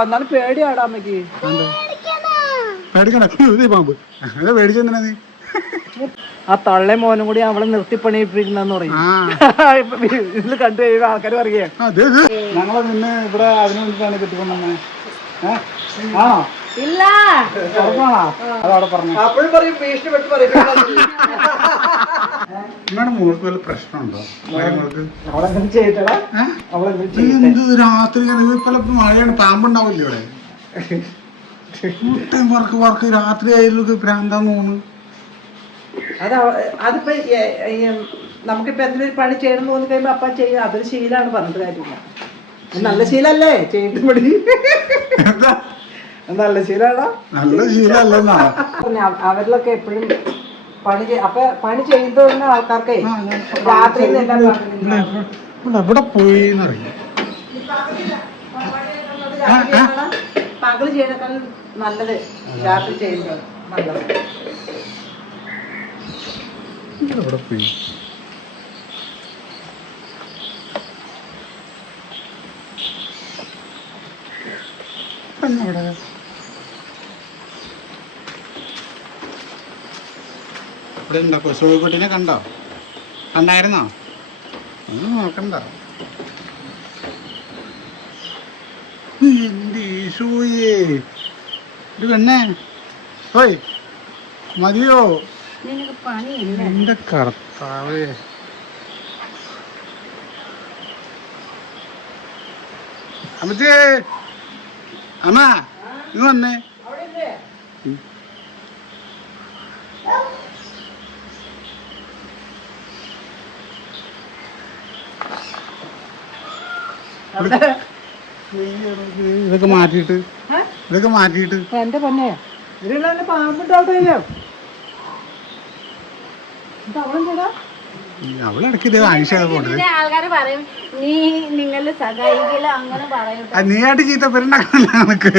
എന്നാലും പേടിയാടാ അമ്മയ്ക്ക് പേടിക്കണ്ട. പാമ്പ്. അത് പേടിച്ചെന്തിനാ നീ? ആ തള്ളേ മോനും കൂടി അവളെ നിർത്തിപ്പണിയിപ്പിക്കുന്നെന്ന് പറയും. ഇതിൽ കണ്ടു കഴിയുമ്പോ ആൾക്കാർ പറയുക ഞങ്ങളെ നിന്നെ ഇവിടെ അതിനു വേണ്ടിട്ടാണ് കെട്ടിക്കൊണ്ടേ ആണോ ഇല്ല. അതവിടെ പറഞ്ഞു. അപ്പോഴും പറയും ഭീഷണിപ്പെട്ട് പറയും. നിങ്ങളുടെ മോൾക്ക് വല്ല പ്രശ്നമുണ്ടോ? അവളെങ്ങനെ എന്ത് രാത്രി പലപ്പോഴും മഴയാണ് പാമ്പുണ്ടാവില്ലേ ഇവിടെ മുട്ടയും വർക്ക് വർക്ക് രാത്രി ആയാലും പ്രാന്താന്ന് തോന്നുന്നു. അത് അതിപ്പോ നമുക്കിപ്പോ എന്തെങ്കിലും പണി ചെയ്യണം തോന്നി കഴിയുമ്പോ അപ്പ ചെയ്യും. അതൊരു ശീലാണ് പറഞ്ഞിട്ട് കാര്യമില്ല. നല്ല ശീലല്ലേ? ചെയ്തിട്ട് അത് നല്ല ശീലമാണോ? നല്ല അവരിലൊക്കെ എപ്പോഴും പണി അപ്പൊ പണി ചെയ്തുകൊണ്ട ആൾക്കാർക്കേ രാത്രി എവിടെ പോയി പകൽ ചെയ്യണേക്കാൾ നല്ലത് രാത്രി ചെയ്യുന്നത് നല്ലത്. എവിടെ പോയി? അവിടെ ഇവിടെ ഉണ്ടോ കൊച്ചുകുട്ടിനെ കണ്ടോ? കണ്ടായിരുന്നോ ഒന്നും നോക്കണ്ട. ഈശോയേ? ഇത് പെണ്ണേ. ഓയ് മതിയോ? എന്റെ കർത്താവേ. അമ്മച്ചേ. അമ്മ ഇന്ന് വന്നേ. ഇതൊക്കെ മാറ്റിയിട്ട്? ഇതൊക്കെ മാറ്റിയിട്ട്. എന്റെ പൊന്നെ. ഇതിലുള്ള അവളിടയ്ക്ക് ഇത് പോണ്ടത് ഇതിന്റെ ആൾക്കാര് പറയും നീ നിങ്ങളുടെ സഹായിക്കില്ല അങ്ങനെ പറയും നീയായിട്ട് ചീത്ത പെരുണ്ടാക്കണല്ല നിനക്ക്.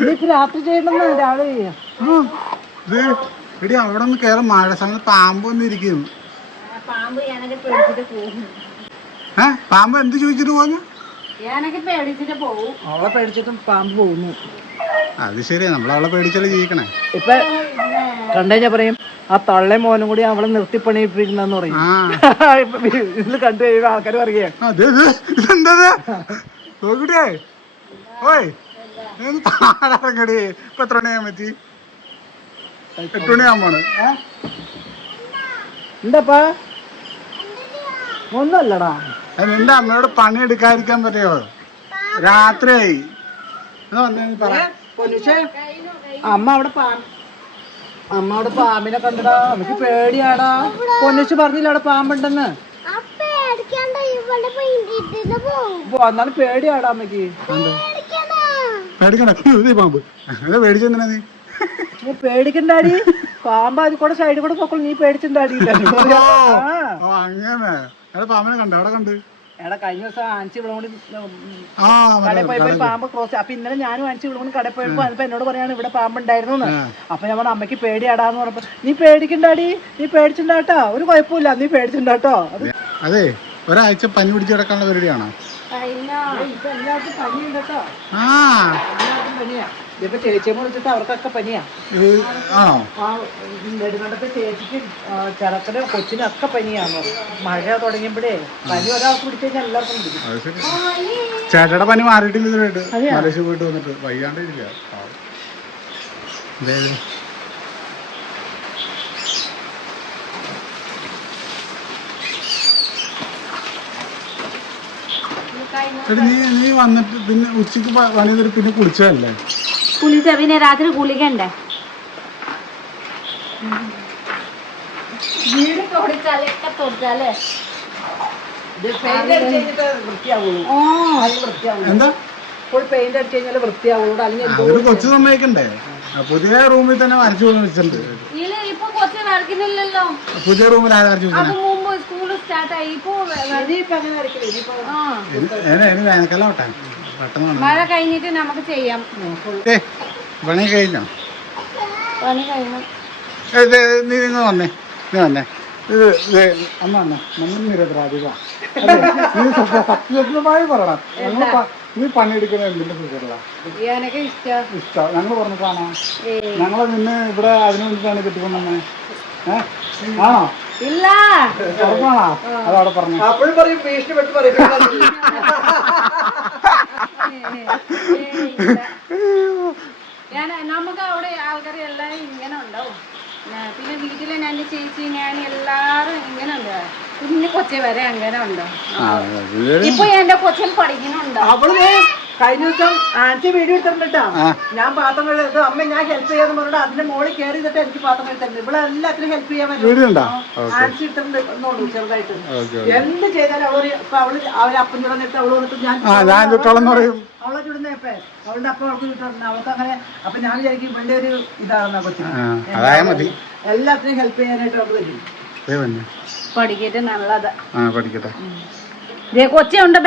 ഇനിയിപ്പോ രാത്രി ചെയ്യണമെന്ന് രാവിലെ ചെയ്യാം. ഇത് എടി അവിടെ ഒന്ന് കയറി മഴ സമയത്ത് പാമ്പ് വന്നിരിക്കും പാമ്പ് ഞാനൊക്കെ പേടിച്ചിട്ട് പോകും പാമ്പ് എന്ത് ചോദിച്ചിട്ട് പോന്നു ഞാനൊക്കെ പേടിച്ചിട്ട് പോകും അവളെ പേടിച്ചിട്ടും പാമ്പ് പോകുന്നു. അത് ശരിയാ. നമ്മൾ അവളെ പേടിച്ചല്ലേ ജീവിക്കണേ. ഇപ്പൊ കണ്ടുകഴിഞ്ഞാ പറയും ആ തള്ളേ മോനും കൂടി അവളെ നിർത്തിപ്പണിയിപ്പിക്കുന്നെന്ന് പറയും. ഇതിൽ കണ്ടു കഴിയുമ്പോ ആൾക്കാർ പറയുകയാണ് ഒന്നല്ലടാ ഇതെന്താ നോക്കിട്ടേ ഓയ് താഴെ ഇപ്പൊ എത്ര മണിയാൻ പറ്റി? എട്ട് മണിയാകുമ്പോണ് എന്താപ്പാ? ഒന്നുമല്ലടാ. അത് നിന്റെ അമ്മയോട് പണി എടുക്കാതിരിക്കാൻ പറ്റുമോ രാത്രിയായി. എന്നാ പറ. അമ്മ അവിടെ അമ്മ അവിടെ പാമ്പിനെ കണ്ടടാ. എനിക്ക് പേടിയാടാ. പൊന്നിച്ച് പറഞ്ഞില്ല അവിടെ പാമ്പുണ്ടെന്ന്? എന്നാലും പേടിയാടാ അമ്മയ്ക്ക് പേടിക്കണ്ട. പാമ്പ്. പേടിച്ചെന്തിനാ നീ? നീ പേടിക്കണ്ടാടി. പാമ്പ് അതിൽ കൂടെ സൈഡിൽ കൂടെ പൊക്കൾ നീ പേടിച്ചിണ്ടാടി അങ്ങനെ. അവിടെ പാമ്പിനെ കണ്ടോ. അവിടെ കണ്ട്? എടാ കഴിഞ്ഞ ദിവസം ആൻസി ആ കടയിൽ പോയപ്പോ ഒരു പാമ്പ് ക്രോസ് അപ്പൊ ഇന്നലെ ഞാനും ആൻസി കൂടി കടയിൽ പോയപ്പോ അതിപ്പോ എന്നോട് പറയാണ് ഇവിടെ പാമ്പ് ഉണ്ടായിരുന്നു. അപ്പൊ ഞാൻ പറഞ്ഞു അമ്മയ്ക്ക് പേടിയാടാന്ന് പറഞ്ഞപ്പോ നീ പേടിക്കണ്ടാടി നീ പേടിച്ചിണ്ടാട്ടോ ഒരു കുഴപ്പമില്ല നീ പേടിച്ചിണ്ടാട്ടോ. അതെ ഒരാഴ്ച പനി പിടിച്ചു കിടക്കാനുള്ള പരിപാടിയാണോ? ആ ഇതിപ്പോ ചേച്ചിയെ വിളിച്ചിട്ട് അവർക്കൊക്കെ പനിയാ. ആണോ ആ. നെടുങ്കണ്ടത്തെ ചേച്ചിക്ക് ചെറുക്കന് കൊച്ചിനും ഒക്കെ പനിയാണോ മഴ തുടങ്ങിയപ്പോഴേ പനി ഒരാൾക്ക് പിടിച്ചു കഴിഞ്ഞാൽ എല്ലാവർക്കും പിടിക്കും. അത് ശരി. ചേട്ടയുടെ പനി മാറിയിട്ടില്ല ഇതുവരെയായിട്ട് അതെയോ? മലേഷ്യ പോയിട്ട് വന്നിട്ട്. വയ്യാണ്ട് ഇരിക്കുക പാവം. ദേ, ദേ. എടി നീ നീ വന്നിട്ട് പിന്നെ ഉച്ചയ്ക്ക് പ- പണി ചെയ്തിട്ട് പിന്നെ കുളിച്ചതല്ലേ? കുളിച്ച പിന്നെ രാത്രി കുളിക്കണ്ടേ? വീട് തുടച്ചാലൊക്കെ തുടച്ചാലേ? കൊച്ചു സമ്മതിക്കണ്ടേ പുതിയ റൂമിൽ തന്നെ വരച്ചു വെച്ചിട്ടുണ്ട്. പുതിയ റൂമിൽ വേനൽക്കാലം വേണം മഴ കഴിഞ്ഞിട്ട് നമുക്ക് ചെയ്യാം. പണി കഴിഞ്ഞോ? പണി കഴിഞ്ഞു. നീ നിങ്ങൾ വന്നേ. നീ വന്നേ. ഇത് ഇത് അമ്മ വന്നേ. നമ്മൾ നിരപരാധിക നീ സത്യ- സത്യസത്യമായി പറയണം. ഞങ്ങൾ നീ പണിയെടുക്കുന്നത് എന്തിന്റെ സുഖമില്ല എനിക്ക് ഇഷ്ടം. ഇഷ്ടം. ഞങ്ങൾ പറഞ്ഞിട്ടാണോ ഞങ്ങൾ നിന്നെ ഇവിടെ അതിനു വേണ്ടിട്ടാണ് കെട്ടിക്കൊണ്ടേ ആണോ? ഇല്ല. ഉറപ്പാണോ? അതവിടെ പറഞ്ഞു. അപ്പോഴും പറയും പറയും. ഞാൻ നമുക്ക് അവിടെ ആൾക്കാർ എല്ലാവരും ഇങ്ങനെ ഉണ്ടാവും. പിന്നെ വീട്ടിലെ ഞാൻ ചേച്ചി ഞാൻ എല്ലാരും ഇങ്ങനെ ഉണ്ട്. കുഞ്ഞു കൊച്ചെ വരെ അങ്ങനെ ഉണ്ടോ. ഇപ്പൊ എന്റെ കൊച്ചൻ പഠിക്കുന്നുണ്ടോ. കഴിഞ്ഞ ദിവസം ആൻസി വീഡിയോ എടുത്തിട്ടാ ഞാൻ പാത്രം എടുത്തു അമ്മ ഞാൻ ഹെൽപ്പ് ചെയ്യാന്ന് പറഞ്ഞിട്ട് അതിന്റെ മോളിൽ കയറി ചെയ്തിട്ട് എനിക്ക് പാത്രം കഴുകുന്നുണ്ട് ഇവിടെ എല്ലാത്തിനും ഹെൽപ്പ് ചെയ്യാൻ പറ്റും. ആൻസി എന്നുള്ളൂ ചെറുതായിട്ട്. എന്ത് ചെയ്താലും അവൾ ഇപ്പൊ അവൾ അവരെ അപ്പം ചുടന്നിട്ട് അവൾ വന്നിട്ട് ഞാൻ ചുട്ടോളം പറയും. അവളെ ചുടുന്നേപ്പേ അവളുടെ അപ്പം അവൾക്ക് ചുട്ടുണ്ട് അവൾക്ക് അങ്ങനെ അപ്പൊ ഞാൻ വിചാരിക്കും ഇവന്റെ ഒരു ഇതാണെന്നാ കൊച്ചിന്. എല്ലാത്തിനും ഹെൽപ്പ് ചെയ്യാനായിട്ട് അവൾ വരും. പഠിക്കട്ടെ നല്ലതാ. പഠിക്കട്ടെ. കൊച്ചിയുണ്ട്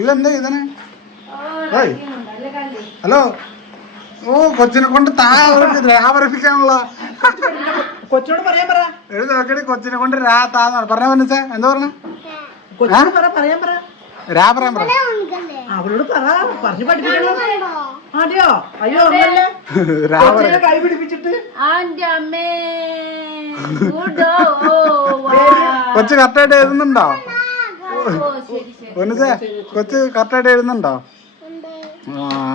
ഇതെന്താ ഇതിന് ഏയ്. ഹലോ. ഓ കൊച്ചിനെ കൊണ്ട് താ അവർക്ക് രാപരപ്പിക്കാനുള്ള കൊച്ചിനോട് പറയാൻ പറ. എഴുതി നോക്കടി കൊച്ചിനെ കൊണ്ട് രാ താന്ന് പറഞ്ഞ മനസ്സ എന്താ പറഞ്ഞു? കൊച്ചിനോട് പറ പറയാൻ പറ. രാ പറയാൻ പറ. അവളോട് പറ പറഞ്ഞു പഠിപ്പിക്കണം? അതെയോ അയ്യോ രാവിലെ രാ കൈ പിടിപ്പിച്ചിട്ട്. കൊച്ചു അമ്മേ. ഓ കൊച്ച് കറക്റ്റായിട്ട് എഴുതുന്നുണ്ടോ? കൊച്ചു കറക്റ്റായിട്ട് എഴുതുന്നുണ്ടോ?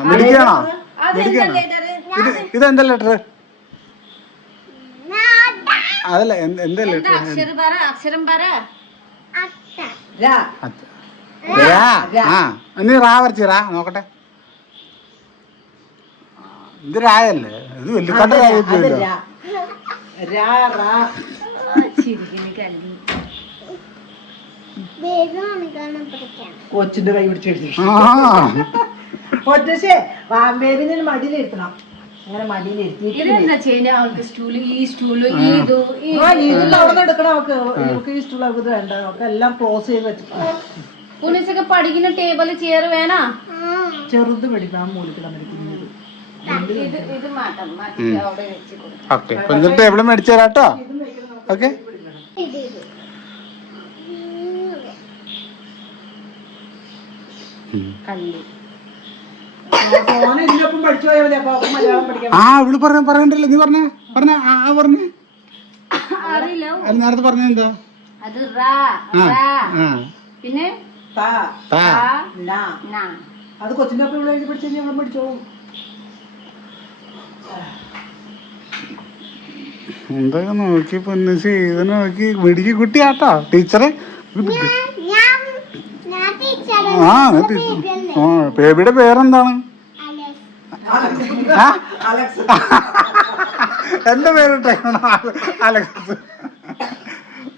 മിടിക്കാണോ മിടിക്കാണോ ഇത് ഇതെന്താ ലെറ്റർ അതല്ല എന്താ ലെറ്റർ അക്ഷരം പറ ആ നീ റാ വരച്ച് റാ നോക്കട്ടെ. ഇത് രായല്ലേ? ഇത് വെല്ലിക്കാട്ട് രാ അത് കിട്ടിയല്ലോ. രാ രാ റാ. ചിരിക്കുന്നു കല്ലി കൊച്ചിന്റെ കൈ പിടിച്ചെടുത്തു ആ വാമ്പേബിനെ മടിയിലിരുത്തണം അങ്ങനെ മടിയിലിരുത്തിയിട്ട് അവൾക്ക് സ്റ്റൂൽ ഈ സ്റ്റൂൽ ഈ ഇത് ഈ ആ അവിടെ എടുക്കണം അവക്ക് ഇവക്ക് ഇഷ്ടമുള്ള അവക്ക് ഇത് വേണ്ട. എല്ലാം ക്ലോസ് ചെയ്ത് വെച്ചിട്ട് കുഞ്ഞിച്ചൊക്കെ പഠിക്കുന്ന ടേബിൾ ചെയർ വേണോ? ചെറുത് മാറ്റി അവിടെ വെച്ച് കൊടുക്കാം ഓക്കെ. എന്നിട്ട് എവിടെ മേടിച്ചു തരാം കേട്ടോ ഓക്കെ. കല്ലി ആ ഇവിടെ പറഞ്ഞ പറയണ്ടല്ലോ നീ പറഞ്ഞ പറഞ്ഞ ആ പറഞ്ഞ. നേരത്തെ പറഞ്ഞ എന്താ? അത് റാ ആ പിന്നെ? അത് കൊച്ചിന്റെ അപ്പം ഇവിടെ എഴുതി പഠിച്ചു ഞങ്ങൾ പഠിച്ചോളും. എന്താ നോക്കി പൊന്നിച്ച് ഇത് നോക്കി. മിടുക്കി കുട്ടിയാട്ടോ ടീച്ചറെ. ആ ടീച്ചർ ആ ബേബിയുടെ പേരെന്താണ്? എന്റെ പേര് അലക്സ്.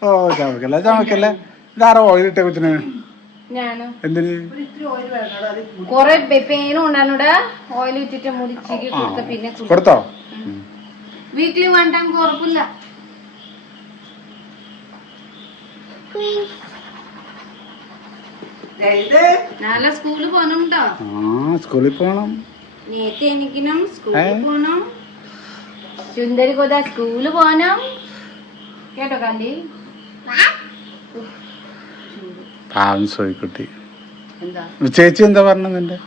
ഓ ചമക്കല്ല ചമക്കല്ലേ. ഇതാരോ ഓയിലിട്ടെ എന്തിന്? ഇത്തിരി ഓയിൽ ഇട്ട അത് കൊറേ പെയിനും ഉണ്ടായിരുന്നൂടെ ഓയിൽ ഇട്ടിട്ട് മുടിച്ചിക്ക് കൊടുത്ത പിന്നെ കൊടുത്തോ? വീട്ടിൽ വൺ ടൈം കുഴപ്പമില്ല നാളെ സ്കൂളിൽ പോകണം ആ സ്കൂളിൽ പോണം. നേരത്തെ എനിക്കണം സ്കൂളിൽ പോണം. സുന്ദരി കൊത സ്കൂളിൽ പോണം. കേട്ടോ കല്ലി പാവം സോയിക്കുട്ടി. എന്താ? ചേച്ചി എന്താ പറഞ്ഞത് നിന്റെ?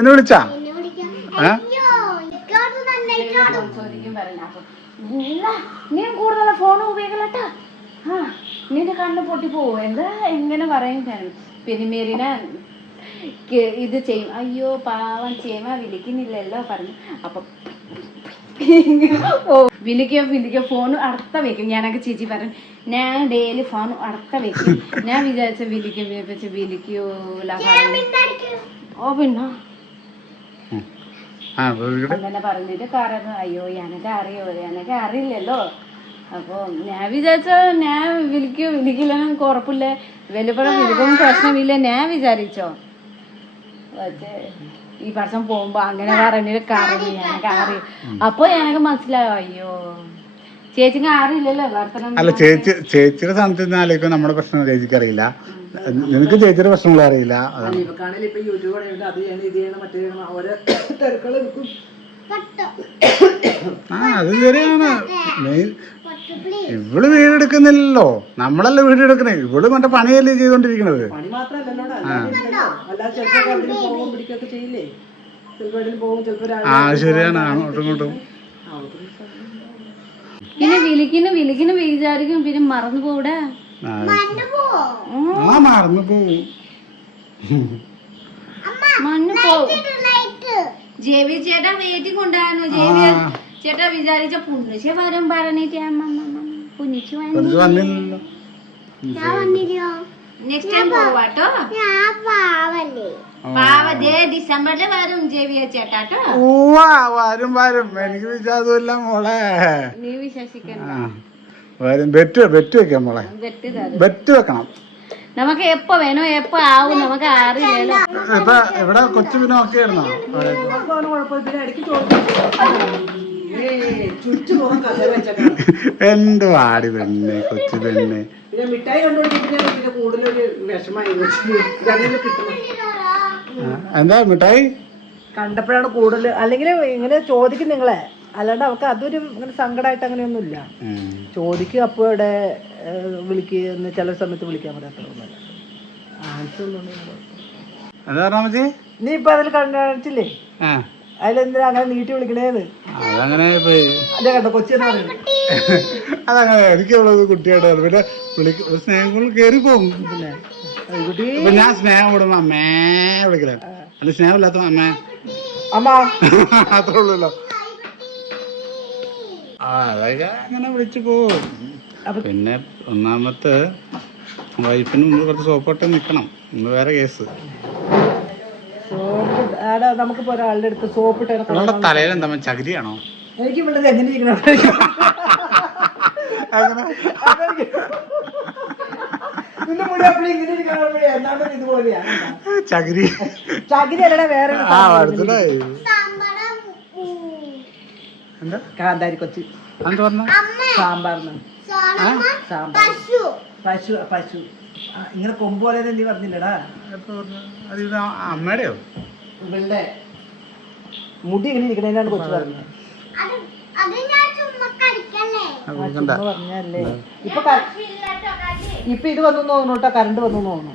ഇന്ന് വിളിച്ചാ? കൂടുതൽ ഫോൺ ഉപയോഗിക്കലട്ടാ. നിന്റെ കണ്ണ് പൊട്ടി പോവും. എന്താ എങ്ങനെ പറയും പെരുമേരിനെ ഇത് ചെയ്യും. അയ്യോ പാവം ചേമ വിളിക്കുന്നില്ലല്ലോ പറഞ്ഞു. അപ്പം വിളിക്കോ വിളിക്കോ ഫോൺ അടുത്ത വെക്കും. ഞാനൊക്കെ ചേച്ചി പറഞ്ഞു ഞാൻ ഡെയിലി ഫോൺ അടുത്ത വെക്കും. ഞാൻ വിചാരിച്ച വിളിക്കും വിചാരിച്ച വിളിക്കൂല ഓ പിന്നെ. അങ്ങനെ പറഞ്ഞിട്ട് കാരണം അയ്യോ എനക്ക് അറിയോ എനക്ക് അറിയില്ലല്ലോ. അപ്പൊ ഞാൻ വിചാരിച്ച ഞാൻ വിളിക്കോ വിളിക്കില്ലെന്നും കുഴപ്പമില്ല വലിയപ്പഴം വിളിക്കും പ്രശ്നമില്ല. ഞാൻ വിചാരിച്ചോ. ഈ വർഷം പോകുമ്പോ അങ്ങനെ പറഞ്ഞിട്ട് കറി അറിയും അപ്പൊ ഞാനൊക്കെ മനസ്സിലായോ അയ്യോ. ചേച്ചിക്ക് അറിയില്ലല്ലോ വർത്തനം അല്ല ചേച്ചി ചേച്ചിയുടെ സ്ഥാനത്ത് നിന്ന് ആലോചിക്കും നമ്മുടെ പ്രശ്നം ചേച്ചിക്ക് അറിയില്ല. നിനക്ക് ചേച്ചിയുടെ പ്രശ്നങ്ങൾ അറിയില്ല. ആ അത് ശരിയാണ്. മെയിൻ ഇവൾ വീടെടുക്കുന്നില്ലല്ലോ. നമ്മളല്ലേ വീടെടുക്കണേ? ഇവൾ മറ്റേ പണിയല്ലേ ചെയ്തോണ്ടിരിക്കണത്? ആ. ശരിയാണ്. അങ്ങോട്ടും ഇങ്ങോട്ടും. പിന്നെ വിളിക്കുന്നു വിളിക്കുന്നു വിചാരിക്കും. പിന്നെ മറന്നു പോടാ ആ, മറന്നു പോവും മണ്ണ് പോവും ജേവി ചേട്ടാ വെയിറ്റിംഗ് ഉണ്ടായിരുന്നു ജേവി ചേട്ടാ വിചാരിച്ച പുണ്ണിച്ച് വരും പറഞ്ഞിട്ട് പുണ്ണിച്ച് നെക്സ്റ്റ് ടൈം പോവാട്ടോ വരും ജേവിയ ചേട്ടാട്ടോ ഉവ്വാ വരും വരും. എനിക്ക് വിശ്വാസമില്ല മോളെ. നീ വിശ്വസിക്കണം വരും. ബെറ്റ് ബെറ്റ് വെക്കാം മോളെ. വെട്ടി തരും. ബെറ്റ് വെക്കണം. നമുക്ക് എപ്പോ വേണോ എപ്പോ ആവും നമുക്ക് അറിയില്ലല്ലോ. ഇവിടെ കൊച്ചു പിന്നെ ഒക്കെ ആയിരുന്നോ എന്ത് വാടി പെണ്ണെ കൊച്ചു പെണ്ണെ എന്താ മിഠായി? കണ്ടപ്പോഴാണ് കൂടുതൽ അല്ലെങ്കിൽ ഇങ്ങനെ ചോദിക്കും നിങ്ങളെ. അല്ലാണ്ട് അവർക്ക് അതൊരു ഇങ്ങനെ സങ്കടമായിട്ട് അങ്ങനെയൊന്നുമില്ല. ഇല്ല ചോദിക്കും അപ്പോൾ ഇവിടെ വിളിക്കുന്ന ചില സമയത്ത് വിളിക്കാൻ ആൻസർ ഒന്നും മതി നീ ഇപ്പൊ അതിൽ കണ്ടില്ലേ ആ. അതിലെന്തിനാ അങ്ങനെ നീട്ടി വിളിക്കണേന്ന്? അതങ്ങനെ കൊച്ചിന്ന് പറയുന്നത്. അതങ്ങനെ എനിക്ക് കുട്ടിയായിട്ട് പിന്നെ വിളിക്കും സ്നേഹങ്ങൾ കയറി പോകും. പിന്നെ കുട്ടി ഇപ്പൊ ഞാൻ സ്നേഹം വിടുമ്പോ അമ്മേ വിളിക്കല അല്ല സ്നേഹമില്ലാത്ത അമ്മേ. അമ്മ. അത്രേ ഉള്ളല്ലോ. ആ അതൊക്കെ അങ്ങനെ വിളിച്ചു പോകും. പിന്നെ ഒന്നാമത്തെ വൈഫിന് മുമ്പ് കുറച്ച് സോപ്പോട്ട് നിൽക്കണം ഇന്ന് വേറെ കേസ്. ആടാ നമുക്കിപ്പോ ഒരാളുടെ അടുത്ത് സോപ്പ് ഇട്ടേ അവളുടെ തലയിൽ എന്താ ചകിരിയാണോ? എനിക്ക് ഇവിടെ എങ്ങനെ ഇരിക്കണം? നിന്റെ മുടി ഇങ്ങനെ കൊമ്പോലെ എന്നാണ് ഇതുപോലെയാ. ചകിരി. ചകിരി അല്ലടാ വേറെ ഒരു ആ സാധനം. മനസ്സിലായി എന്താ? കാന്താരി കൊച്ചി. എന്താ പറഞ്ഞ? സാമ്പാറിന് സാമ്പാർ പശു. പശു ആ, ഇങ്ങനെ കൊമ്പ് പോലെ നീ പറഞ്ഞില്ലടാ. അമ്മയുടെയോ ഇവളുടെ മുടി ഇങ്ങനെ ഇരിക്കണേനാണ് കൊച്ചു പറഞ്ഞത്. ഇപ്പൊ ഇപ്പൊ ഇത് വന്നു തോന്നുന്നു കേട്ടോ കറണ്ട് വന്നു തോന്നുന്നു.